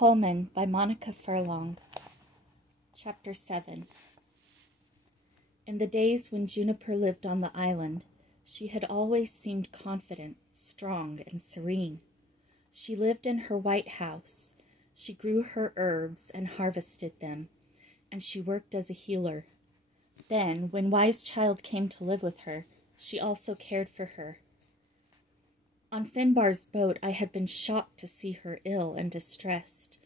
Colman by Monica Furlong. Chapter 7. In the days when Juniper lived on the island, she had always seemed confident, strong, and serene. She lived in her white house. She grew her herbs and harvested them, and she worked as a healer. Then, when Wise Child came to live with her, she also cared for her. On Finbar's boat, I had been shocked to see her ill and distressed,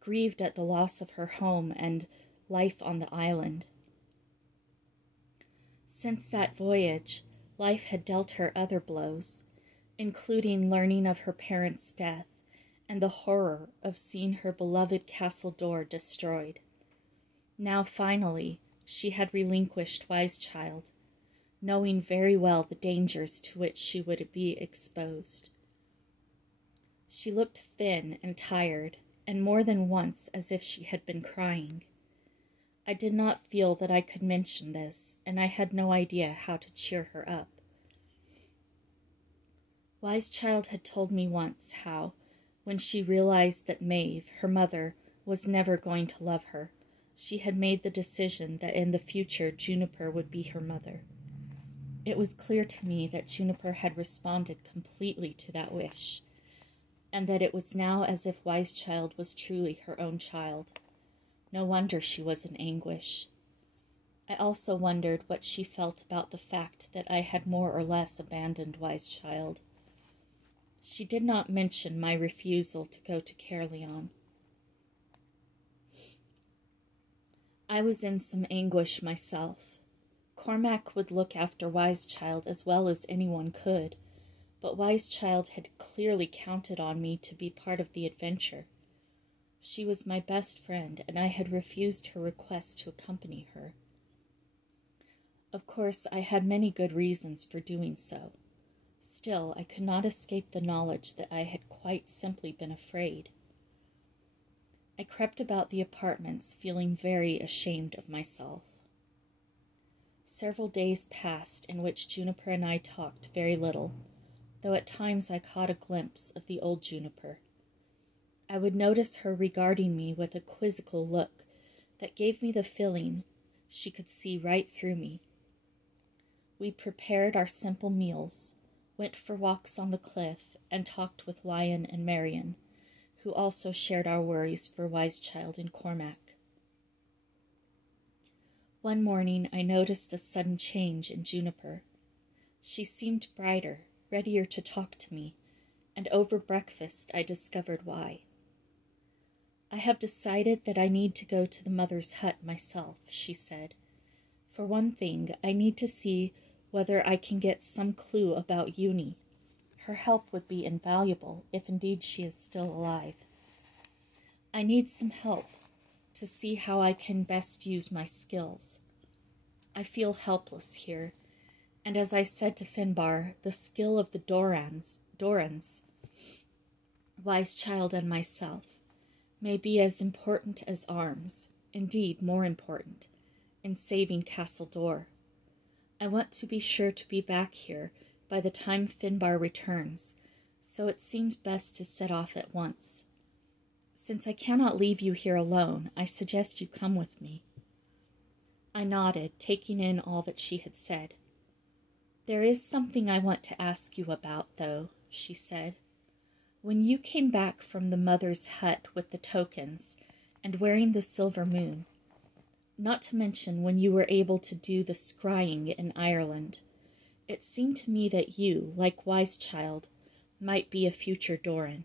grieved at the loss of her home and life on the island. Since that voyage, life had dealt her other blows, including learning of her parents' death and the horror of seeing her beloved castle door destroyed. Now, finally, she had relinquished Wise Child, knowing very well the dangers to which she would be exposed. She looked thin and tired, and more than once as if she had been crying. I did not feel that I could mention this, and I had no idea how to cheer her up. Wise Child had told me once how, when she realized that Maeve, her mother, was never going to love her, she had made the decision that in the future Juniper would be her mother. It was clear to me that Juniper had responded completely to that wish, and that it was now as if Wise Child was truly her own child. No wonder she was in anguish. I also wondered what she felt about the fact that I had more or less abandoned Wise Child. She did not mention my refusal to go to Caerleon. I was in some anguish myself. Cormac would look after Wise Child as well as anyone could, but Wise Child had clearly counted on me to be part of the adventure. She was my best friend, and I had refused her request to accompany her. Of course, I had many good reasons for doing so. Still, I could not escape the knowledge that I had quite simply been afraid. I crept about the apartments, feeling very ashamed of myself. Several days passed in which Juniper and I talked very little, though at times I caught a glimpse of the old Juniper. I would notice her regarding me with a quizzical look that gave me the feeling she could see right through me. We prepared our simple meals, went for walks on the cliff, and talked with Lion and Marion, who also shared our worries for Wise Child and Cormac. One morning I noticed a sudden change in Juniper. She seemed brighter, readier to talk to me, and over breakfast I discovered why. I have decided that I need to go to the mother's hut myself, she said. For one thing, I need to see whether I can get some clue about Uni. Her help would be invaluable, if indeed she is still alive. I need some help to see how I can best use my skills. I feel helpless here, and as I said to Finbar, the skill of the Dorans, Wise Child and myself, may be as important as arms, indeed more important, in saving Castle Dor. I want to be sure to be back here by the time Finbar returns, so it seems best to set off at once. Since I cannot leave you here alone, I suggest you come with me. I nodded, taking in all that she had said. There is something I want to ask you about, though, she said. When you came back from the mother's hut with the tokens and wearing the silver moon, not to mention when you were able to do the scrying in Ireland, it seemed to me that you, like Wise Child, might be a future Doran.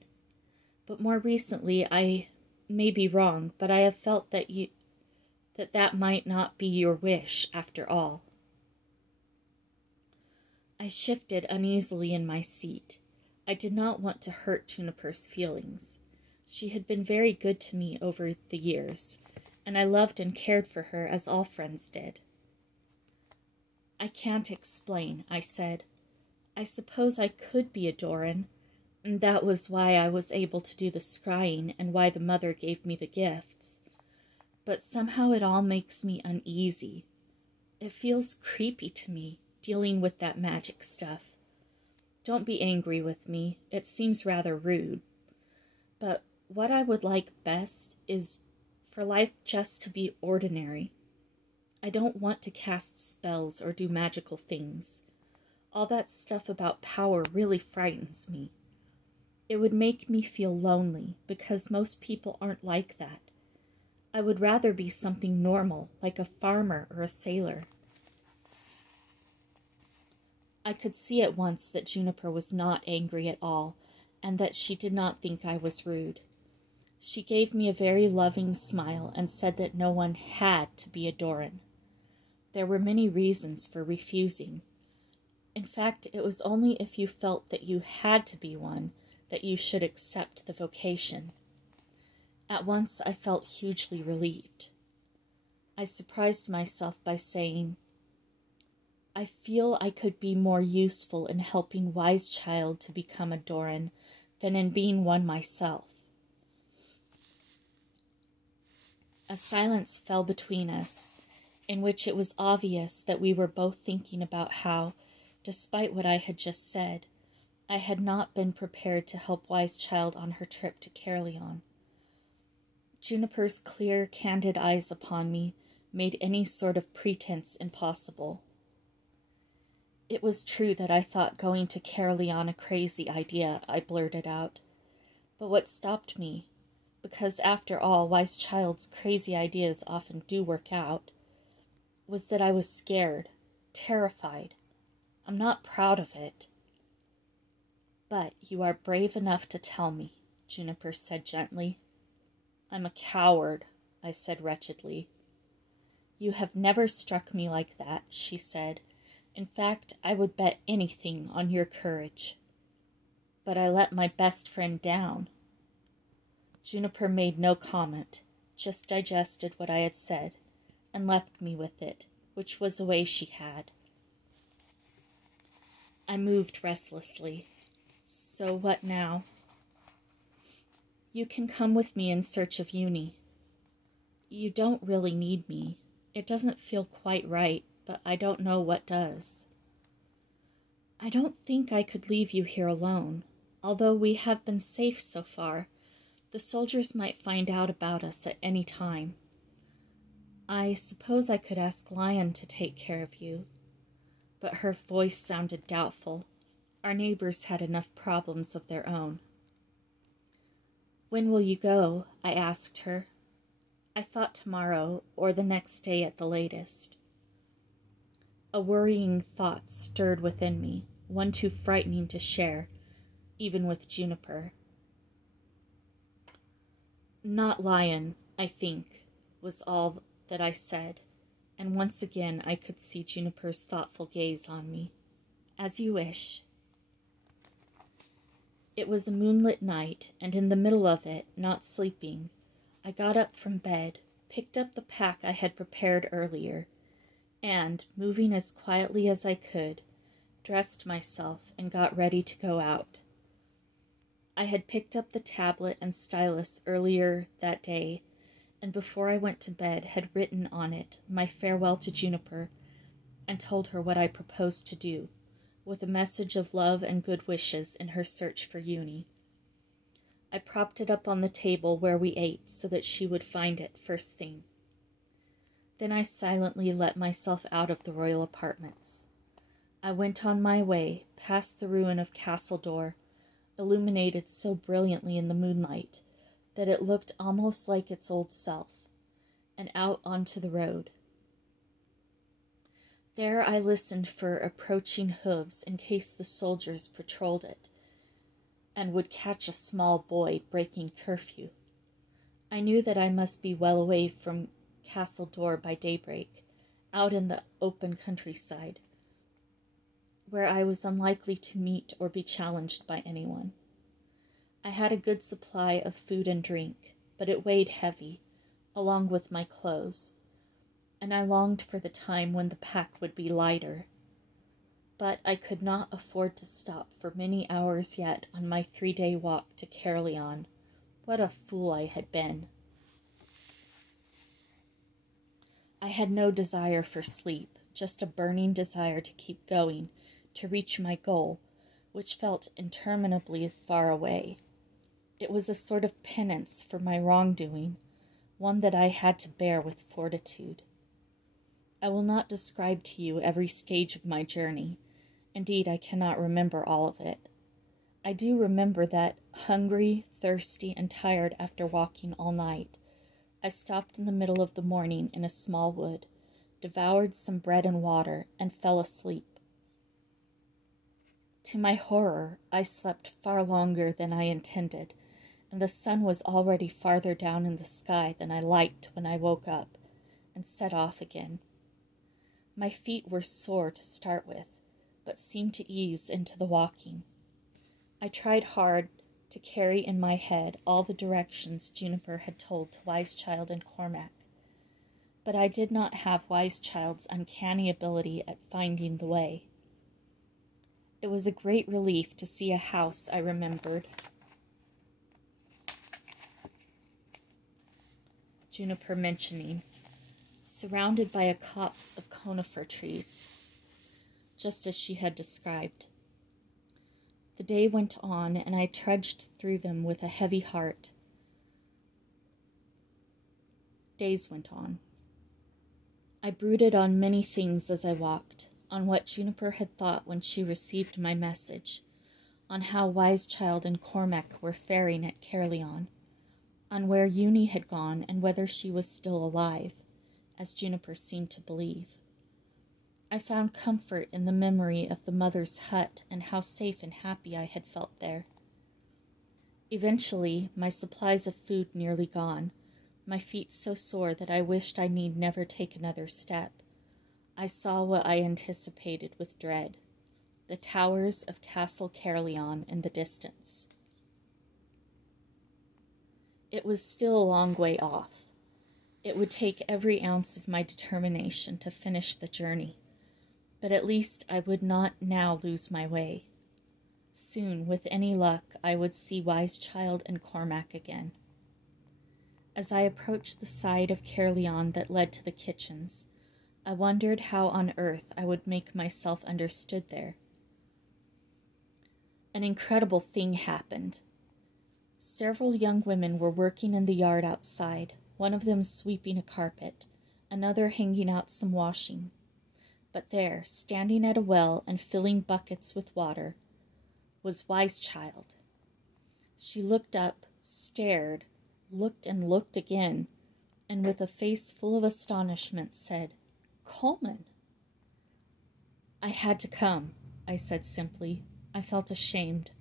But more recently, I may be wrong, but I have felt that that might not be your wish after all. I shifted uneasily in my seat. I did not want to hurt Juniper's feelings. She had been very good to me over the years, and I loved and cared for her as all friends did. I can't explain, I said. I suppose I could be a Doran, and that was why I was able to do the scrying and why the mother gave me the gifts. But somehow it all makes me uneasy. It feels creepy to me, dealing with that magic stuff. Don't be angry with me. It seems rather rude. But What I would like best is for life just to be ordinary. I don't want to cast spells or do magical things. All that stuff about power really frightens me. It would make me feel lonely, because most people aren't like that. I would rather be something normal, like a farmer or a sailor. I could see at once that Juniper was not angry at all, and that she did not think I was rude. She gave me a very loving smile and said that no one had to be a Doran. There were many reasons for refusing. In fact, it was only if you felt that you had to be one that you should accept the vocation. At once I felt hugely relieved. I surprised myself by saying, I feel I could be more useful in helping Wise Child to become a Doran than in being one myself. A silence fell between us, in which it was obvious that we were both thinking about how, despite what I had just said, I had not been prepared to help Wise Child on her trip to Caerleon. Juniper's clear, candid eyes upon me made any sort of pretense impossible. It was true that I thought going to Caerleon a crazy idea, I blurted out. But what stopped me, because after all Wise Child's crazy ideas often do work out, was that I was scared, terrified. I'm not proud of it. But you are brave enough to tell me, Juniper said gently. I'm a coward, I said wretchedly. You have never struck me like that, she said. In fact, I would bet anything on your courage. But I let my best friend down. Juniper made no comment, just digested what I had said, and left me with it, which was a way she had. I moved restlessly. So what now? You can come with me in search of Uni. You don't really need me. It doesn't feel quite right, but I don't know what does. I don't think I could leave you here alone. Although we have been safe so far, the soldiers might find out about us at any time. I suppose I could ask Lion to take care of you. But her voice sounded doubtful. Our neighbors had enough problems of their own. When will you go? I asked her. I thought tomorrow, or the next day at the latest. A worrying thought stirred within me, one too frightening to share, even with Juniper. Not Lion, I think, was all that I said, and once again I could see Juniper's thoughtful gaze on me. As you wish. It was a moonlit night, and in the middle of it, not sleeping, I got up from bed, picked up the pack I had prepared earlier, and, moving as quietly as I could, dressed myself and got ready to go out. I had picked up the tablet and stylus earlier that day, and before I went to bed had written on it my farewell to Juniper, and told her what I proposed to do, with a message of love and good wishes in her search for Uni. I propped it up on the table where we ate so that she would find it first thing. Then I silently let myself out of the royal apartments. I went on my way, past the ruin of Castle Door, illuminated so brilliantly in the moonlight that it looked almost like its old self, and out onto the road. There I listened for approaching hooves in case the soldiers patrolled it, and would catch a small boy breaking curfew. I knew that I must be well away from Castle Door by daybreak, out in the open countryside, where I was unlikely to meet or be challenged by anyone. I had a good supply of food and drink, but it weighed heavy, along with my clothes, and I longed for the time when the pack would be lighter. But I could not afford to stop for many hours yet on my 3-day walk to Caerleon. What a fool I had been. I had no desire for sleep, just a burning desire to keep going, to reach my goal, which felt interminably far away. It was a sort of penance for my wrongdoing, one that I had to bear with fortitude. I will not describe to you every stage of my journey. Indeed, I cannot remember all of it. I do remember that, hungry, thirsty, and tired after walking all night, I stopped in the middle of the morning in a small wood, devoured some bread and water, and fell asleep. To my horror, I slept far longer than I intended, and the sun was already farther down in the sky than I liked when I woke up and set off again. My feet were sore to start with, but seemed to ease into the walking. I tried hard to carry in my head all the directions Juniper had told to Wise Child and Cormac, but I did not have Wise Child's uncanny ability at finding the way. It was a great relief to see a house I remembered. Juniper mentioning, surrounded by a copse of conifer trees, just as she had described. The day went on, and I trudged through them with a heavy heart. Days went on. I brooded on many things as I walked, on what Juniper had thought when she received my message, on how Wise Child and Cormac were faring at Caerleon, on where Eunie had gone and whether she was still alive, as Juniper seemed to believe. I found comfort in the memory of the mother's hut and how safe and happy I had felt there. Eventually, my supplies of food nearly gone, my feet so sore that I wished I need never take another step, I saw what I anticipated with dread, the towers of Castle Caerleon in the distance. It was still a long way off. It would take every ounce of my determination to finish the journey, but at least I would not now lose my way. Soon, with any luck, I would see Wise Child and Cormac again. As I approached the side of Caerleon that led to the kitchens, I wondered how on earth I would make myself understood there. An incredible thing happened. Several young women were working in the yard outside, one of them sweeping a carpet, another hanging out some washing. But there, standing at a well and filling buckets with water, was Wise Child. She looked up, stared, looked and looked again, and with a face full of astonishment said, "Colman." "I had to come," I said simply. I felt ashamed.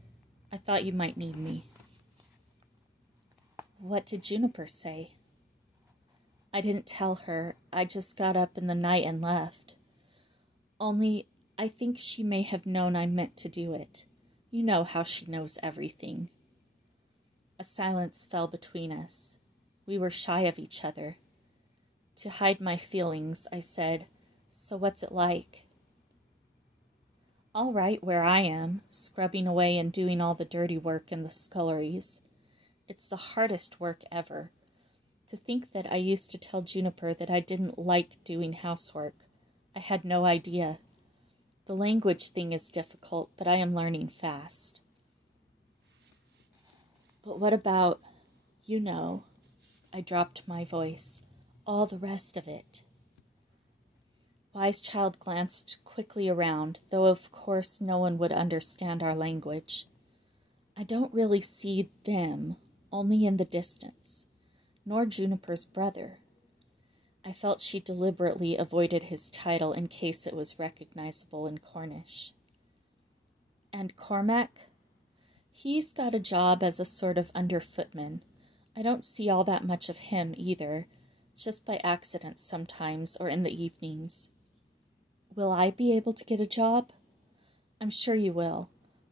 "I thought you might need me." "What did Juniper say?" "I didn't tell her. I just got up in the night and left. Only, I think she may have known I meant to do it. You know how she knows everything." A silence fell between us. We were shy of each other. To hide my feelings, I said, "So what's it like?" "All right where I am, scrubbing away and doing all the dirty work in the sculleries. It's the hardest work ever. To think that I used to tell Juniper that I didn't like doing housework. I had no idea. The language thing is difficult, but I am learning fast." "But what about, you know," I dropped my voice, "all the rest of it?" Wise Child glanced quickly around, though of course no one would understand our language. "I don't really see them, only in the distance, nor Juniper's brother." I felt she deliberately avoided his title in case it was recognizable in Cornish. "And Cormac? He's got a job as a sort of underfootman. I don't see all that much of him either, just by accident sometimes or in the evenings." "Will I be able to get a job?" "I'm sure you will.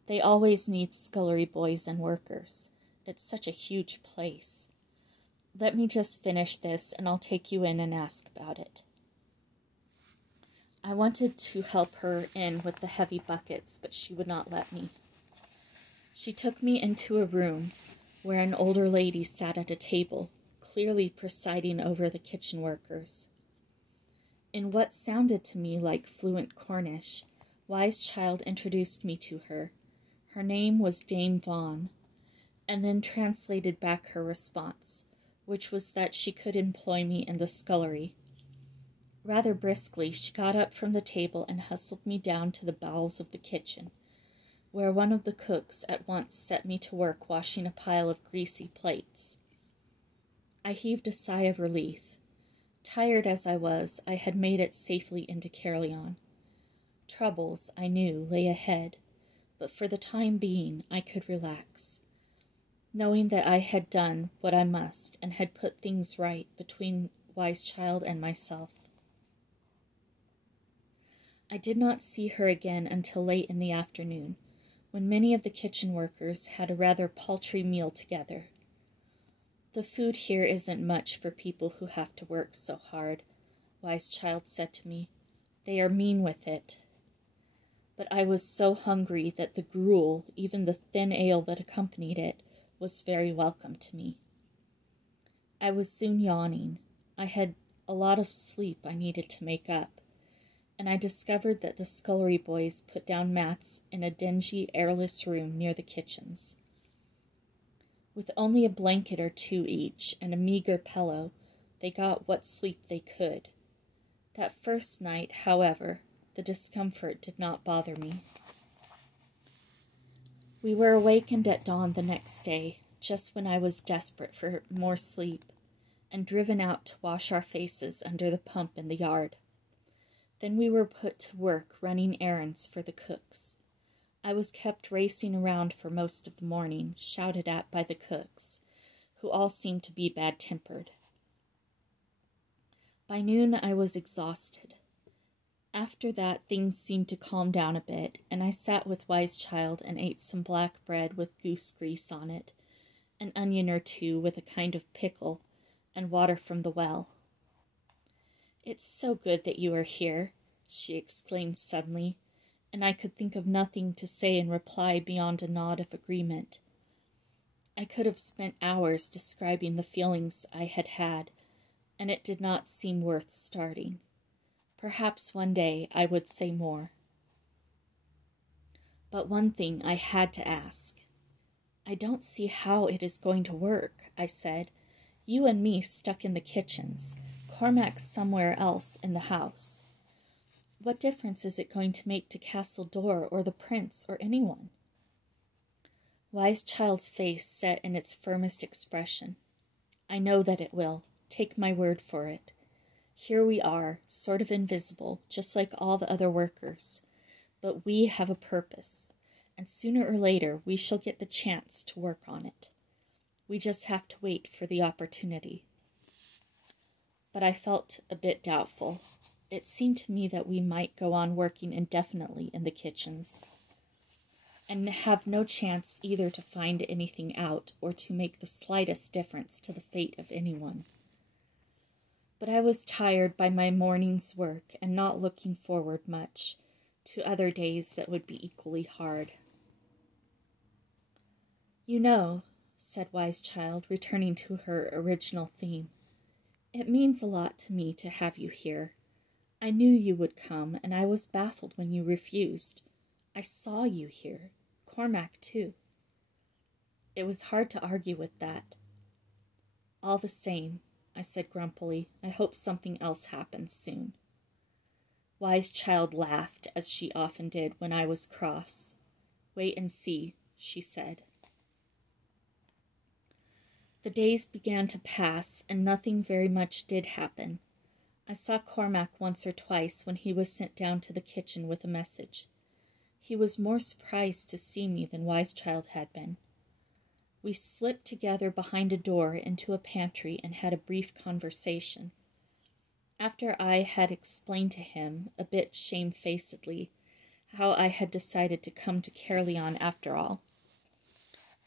They always need scullery boys and workers. It's such a huge place. Let me just finish this, and I'll take you in and ask about it." I wanted to help her in with the heavy buckets, but she would not let me. She took me into a room where an older lady sat at a table, clearly presiding over the kitchen workers. In what sounded to me like fluent Cornish, Wise Child introduced me to her. Her name was Dame Vaughan, and then translated back her response, which was that she could employ me in the scullery. Rather briskly, she got up from the table and hustled me down to the bowels of the kitchen, where one of the cooks at once set me to work washing a pile of greasy plates. I heaved a sigh of relief. Tired as I was, I had made it safely into Caerleon. Troubles, I knew, lay ahead, but for the time being I could relax, knowing that I had done what I must and had put things right between Wise Child and myself. I did not see her again until late in the afternoon, when many of the kitchen workers had a rather paltry meal together. The food here isn't much for people who have to work so hard, Wise Child said to me. They are mean with it. But I was so hungry that the gruel, even the thin ale that accompanied it, was very welcome to me. I was soon yawning. I had a lot of sleep I needed to make up, and I discovered that the scullery boys put down mats in a dingy, airless room near the kitchens. With only a blanket or two each and a meager pillow, they got what sleep they could. That first night, however, the discomfort did not bother me. We were awakened at dawn the next day, just when I was desperate for more sleep, and driven out to wash our faces under the pump in the yard. Then we were put to work running errands for the cooks. I was kept racing around for most of the morning, shouted at by the cooks, who all seemed to be bad-tempered. By noon I was exhausted. After that things seemed to calm down a bit, and I sat with Wise Child and ate some black bread with goose grease on it, an onion or two with a kind of pickle, and water from the well. "It's so good that you are here," she exclaimed suddenly, and I could think of nothing to say in reply beyond a nod of agreement. I could have spent hours describing the feelings I had had, and it did not seem worth starting. Perhaps one day I would say more. But one thing I had to ask. "I don't see how it is going to work," I said. "You and me stuck in the kitchens, Cormac's somewhere else in the house. What difference is it going to make to Castle Dor or the prince or anyone?" Wise Child's face set in its firmest expression. "I know that it will. Take my word for it. Here we are, sort of invisible, just like all the other workers. But we have a purpose, and sooner or later we shall get the chance to work on it. We just have to wait for the opportunity." But I felt a bit doubtful. It seemed to me that we might go on working indefinitely in the kitchens, and have no chance either to find anything out or to make the slightest difference to the fate of anyone. But I was tired by my morning's work and not looking forward much to other days that would be equally hard. "You know," said Wise Child, returning to her original theme, "it means a lot to me to have you here. I knew you would come, and I was baffled when you refused. I saw you here. Cormac, too." It was hard to argue with that. "All the same," I said grumpily, "I hope something else happens soon." Wise Child laughed, as she often did when I was cross. "Wait and see," she said. The days began to pass, and nothing very much did happen. I saw Cormac once or twice when he was sent down to the kitchen with a message. He was more surprised to see me than Wise Child had been. We slipped together behind a door into a pantry and had a brief conversation. After I had explained to him, a bit shamefacedly, how I had decided to come to Caerleon after all,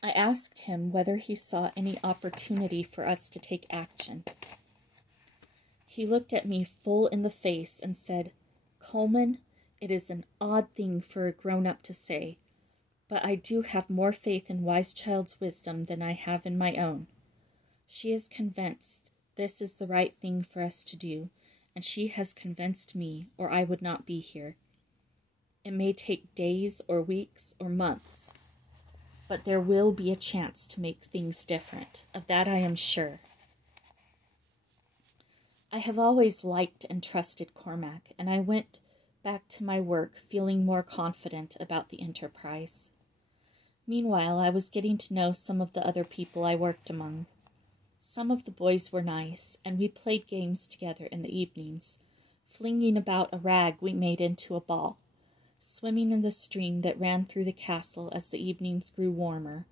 I asked him whether he saw any opportunity for us to take action. He looked at me full in the face and said, "Colman, it is an odd thing for a grown-up to say, but I do have more faith in Wise Child's wisdom than I have in my own. She is convinced this is the right thing for us to do, and she has convinced me, or I would not be here. It may take days or weeks or months, but there will be a chance to make things different. Of that I am sure. I have always liked and trusted Cormac, and I went back to my work feeling more confident about the enterprise. Meanwhile, I was getting to know some of the other people I worked among. Some of the boys were nice, and we played games together in the evenings, flinging about a rag we made into a ball, swimming in the stream that ran through the castle as the evenings grew warmer,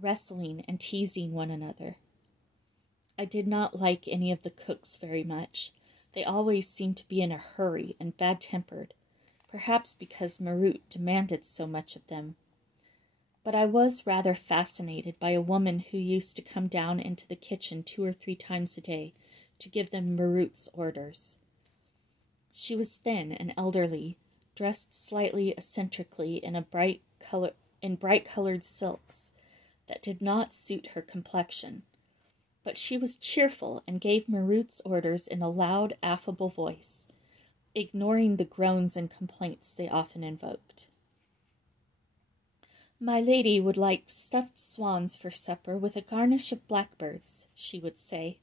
wrestling and teasing one another. I did not like any of the cooks very much. They always seemed to be in a hurry and bad-tempered, perhaps because Marut demanded so much of them. But I was rather fascinated by a woman who used to come down into the kitchen 2 or 3 times a day to give them Marut's orders. She was thin and elderly, dressed slightly eccentrically in bright-colored silks that did not suit her complexion. But she was cheerful and gave Marut's orders in a loud, affable voice, ignoring the groans and complaints they often invoked. "My lady would like stuffed swans for supper with a garnish of blackbirds," she would say.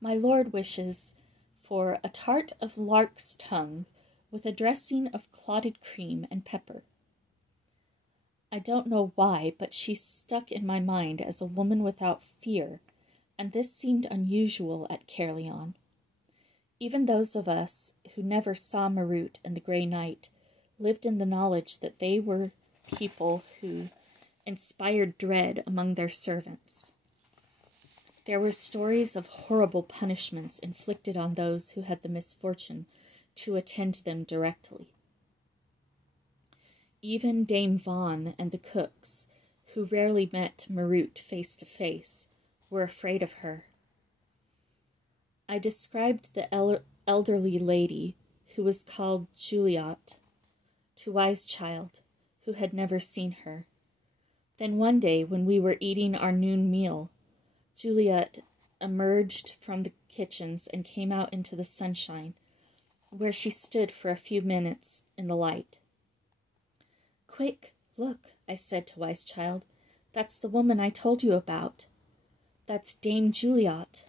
"My lord wishes for a tart of lark's tongue with a dressing of clotted cream and pepper." I don't know why, but she stuck in my mind as a woman without fear, and this seemed unusual at Caerleon. Even those of us who never saw Marut and the Grey Knight lived in the knowledge that they were people who inspired dread among their servants. There were stories of horrible punishments inflicted on those who had the misfortune to attend them directly. Even Dame Vaughan and the cooks, who rarely met Marut face to face, were afraid of her. I described the elderly lady, who was called Juliot, to Wise Child, who had never seen her. Then one day, when we were eating our noon meal, Juliet emerged from the kitchens and came out into the sunshine, where she stood for a few minutes in the light. "Quick, look," I said to Wise Child. "That's the woman I told you about. That's Dame Juliot."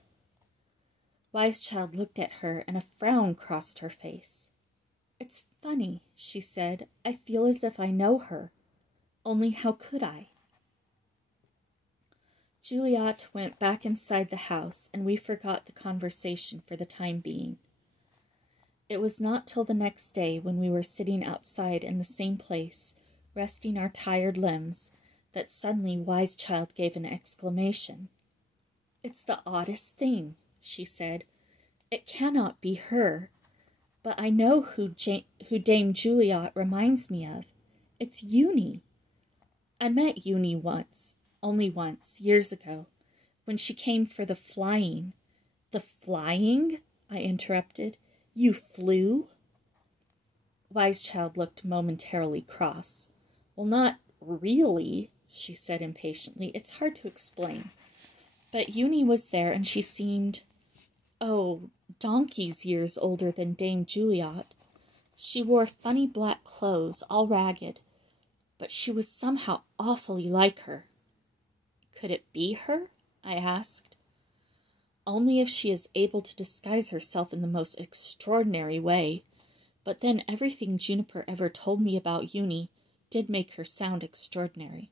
Wise Child looked at her, and a frown crossed her face. "It's funny," she said. "I feel as if I know her. Only how could I?" Juliet went back inside the house, and we forgot the conversation for the time being. It was not till the next day, when we were sitting outside in the same place, resting our tired limbs, that suddenly Wise Child gave an exclamation. "It's the oddest thing," she said. "It cannot be her. But I know who Dame Juliet reminds me of. It's Eunie. I met Eunie only once, years ago, when she came for the flying." "The flying?" I interrupted. "You flew?" Wise Child looked momentarily cross. "Well, not really," she said impatiently. "It's hard to explain. But Eunie was there, and she seemed, donkey's years older than Dame Juliet. She wore funny black clothes, all ragged, but she was somehow awfully like her." "Could it be her?" I asked. "Only if she is able to disguise herself in the most extraordinary way. But then everything Juniper ever told me about Eunie did make her sound extraordinary.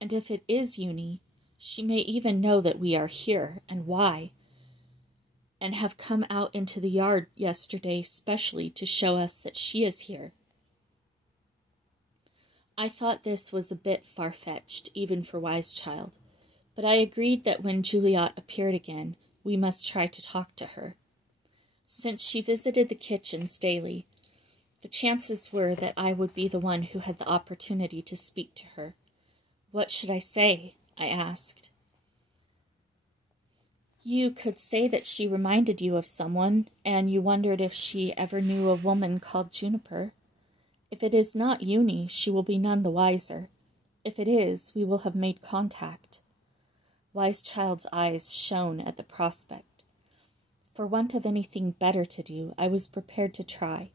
And if it is Eunie, she may even know that we are here, and why, and have come out into the yard yesterday specially to show us that she is here." I thought this was a bit far-fetched, even for Wise Child, but I agreed that when Juliet appeared again, we must try to talk to her. Since she visited the kitchens daily, the chances were that I would be the one who had the opportunity to speak to her. "What should I say?" I asked. "You could say that she reminded you of someone, and you wondered if she ever knew a woman called Juniper. If it is not Eunie, she will be none the wiser. If it is, we will have made contact." Wise Child's eyes shone at the prospect. For want of anything better to do, I was prepared to try,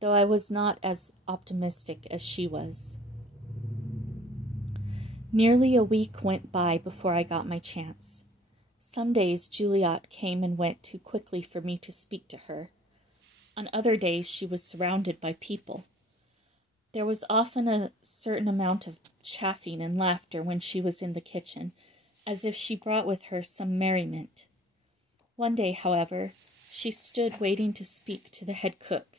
though I was not as optimistic as she was. Nearly a week went by before I got my chance. Some days Juliet came and went too quickly for me to speak to her. On other days she was surrounded by people. There was often a certain amount of chaffing and laughter when she was in the kitchen, as if she brought with her some merriment. One day, however, she stood waiting to speak to the head cook,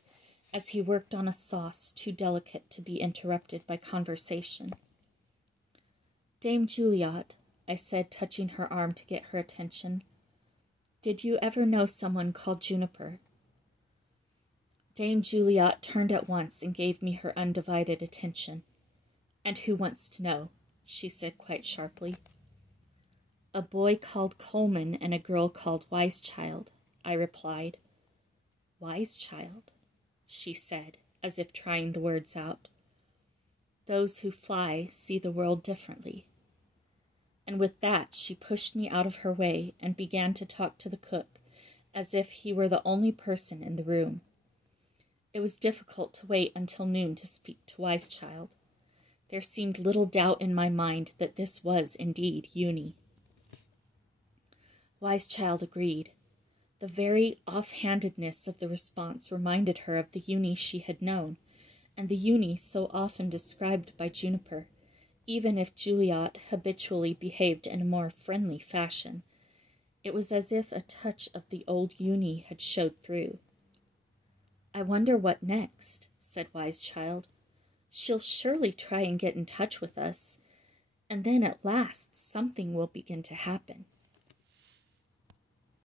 as he worked on a sauce too delicate to be interrupted by conversation. "Dame Juliet," I said, touching her arm to get her attention, "did you ever know someone called Juniper?" Dame Juliet turned at once and gave me her undivided attention. "And who wants to know?" she said quite sharply. "A boy called Colman and a girl called Wisechild," I replied. "Wisechild," she said, as if trying the words out. "Those who fly see the world differently." And with that she pushed me out of her way and began to talk to the cook, as if he were the only person in the room. It was difficult to wait until noon to speak to Wisechild. There seemed little doubt in my mind that this was indeed Eunie. Wisechild agreed. The very off-handedness of the response reminded her of the Eunie she had known, and the Eunie so often described by Juniper, even if Juliet habitually behaved in a more friendly fashion. It was as if a touch of the old Eunie had showed through. "I wonder what next," said Wisechild. "She'll surely try and get in touch with us, and then at last something will begin to happen."